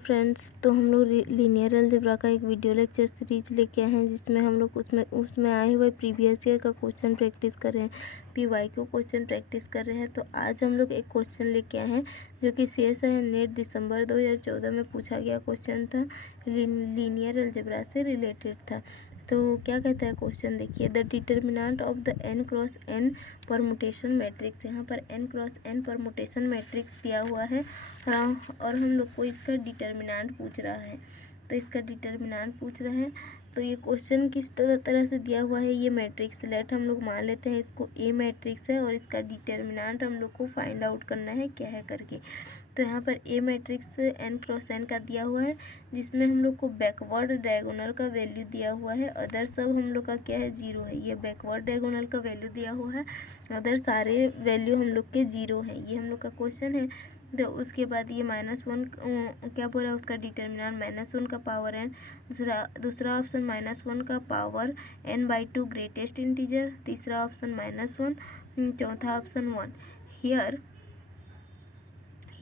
Friends, तो हम लोग लीनियर अलजेब्रा का एक वीडियो लेक्चर सीरीज लेके आए हैं, जिसमें हम लोग उसमें आए हुए प्रीवियस ईयर का क्वेश्चन प्रैक्टिस कर रहे हैं, PYQ क्वेश्चन प्रैक्टिस कर रहे हैं। तो आज हम लोग एक क्वेश्चन लेके आए हैं जो कि CSIR नेट दिसंबर 2014 में पूछा गया क्वेश्चन था, लीनियर अलजेब्रा से रिलेटेड था। तो क्या कहता है क्वेश्चन, देखिए। The determinant of the n cross n permutation matrix, यहाँ पर n cross n permutation matrix दिया हुआ है और हम लोग को इसका डिटर्मिनेंट पूछ रहा है। तो इसका डिटर्मिनेंट पूछ रहा है, तो ये क्वेश्चन किस तरह से दिया हुआ है, ये मैट्रिक्स लेट हम लोग मान लेते हैं इसको A मैट्रिक्स है और इसका डिटर्मिनेंट हम लोग को फाइंड आउट करना है क्या है करके। तो यहाँ पर A matrix n cross n का दिया हुआ है, जिसमें हम लोग को बैकवर्ड डायगोनल का वैल्यू दिया हुआ है, अदर सब हम लोग का क्या है, जीरो है। ये बैकवर्ड डायगोनल का वैल्यू दिया हुआ है, अदर सारे वैल्यू हम लोग के जीरो हैं। ये हम लोग का क्वेश्चन है। तो उसके बाद ये -1 क्या बोल रहा है, उसका डिटर्मिनेंट -1 का पावर n, दूसरा ऑप्शन -1 का पावर n/2 ग्रेटेस्ट इंटीजर, तीसरा ऑप्शन -1, चौथा option 1।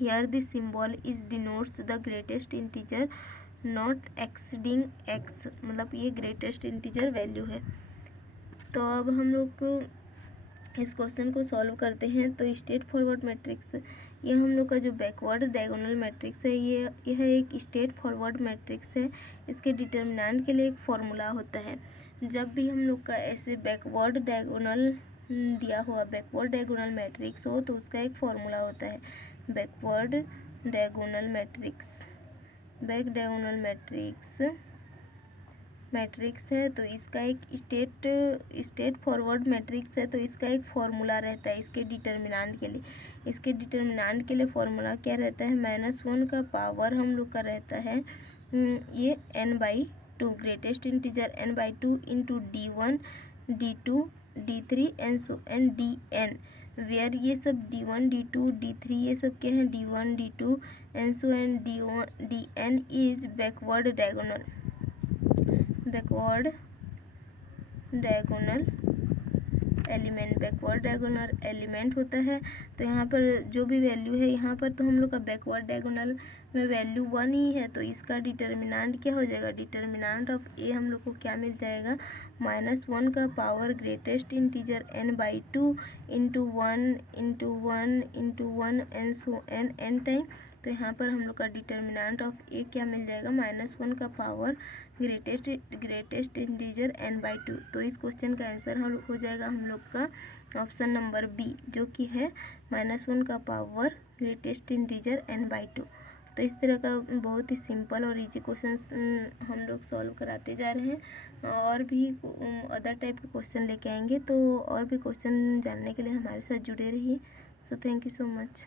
Here the symbol is denotes the greatest integer not exceeding x, मतलब ये ग्रेटेस्ट इंटीजर वैल्यू है। तो अब हम लोग इस क्वेश्चन को सॉल्व करते हैं। तो स्ट्रेट फॉरवर्ड मैट्रिक्स, ये हम लोग का जो बैकवर्ड डायगोनल मैट्रिक्स है, यह एक स्ट्रेट फॉरवर्ड मैट्रिक्स है। इसके डिटर्मिनेंट के लिए एक फॉर्मूला होता है। जब भी हम लोग का ऐसे बैकवर्ड डायगोनल दिया हुआ बैकवर्ड डायगोनल मैट्रिक्स हो, तो उसका एक फॉर्मूला होता है। बैकवर्ड डायगोनल मैट्रिक्स है, तो इसका एक स्ट्रेट फॉरवर्ड मैट्रिक्स है, तो इसका एक फॉर्मूला रहता है इसके डिटर्मिनेंट के लिए। इसके डिटर्मिनेंट के लिए फॉर्मूला क्या रहता है, -1 का पावर हम लोग का रहता है ये n/2 greatest integer n/2 into D1 D2 D3 and Dn, where ये सब D1 D2 D3 ये सब क्या है, D1 D2 and Dn is backward diagonal element होता है। तो यहाँ पर जो भी वैल्यू है, यहाँ पर तो हम लोग का बैकवर्ड डायगोनल में वैल्यू 1 ही है, तो इसका डिटर्मिनेंट क्या हो जाएगा, डिटर्मिनेंट ऑफ A हम लोग को क्या मिल जाएगा, -1 का power greatest integer n/2 into 1 and so n time. तो यहाँ पर हम लोग का डिटर्मिनेंट ऑफ A क्या मिल जाएगा, -1 का पावर ग्रेटेस्ट इंटीजर n/2। तो इस क्वेश्चन का आंसर हो जाएगा हम लोग का ऑप्शन नंबर B, जो कि है -1 का पावर ग्रेटेस्ट इंटीजर n/2। तो इस तरह का बहुत ही सिंपल और इजी क्वेश्चंस हम लोग सॉल्व कराते जा रहे हैं। और भी अदर टाइप के क्वेश्चन लेके आएंगे, तो और भी क्वेश्चन जानने के लिए हमारे साथ जुड़े रहिए। So thank you so much.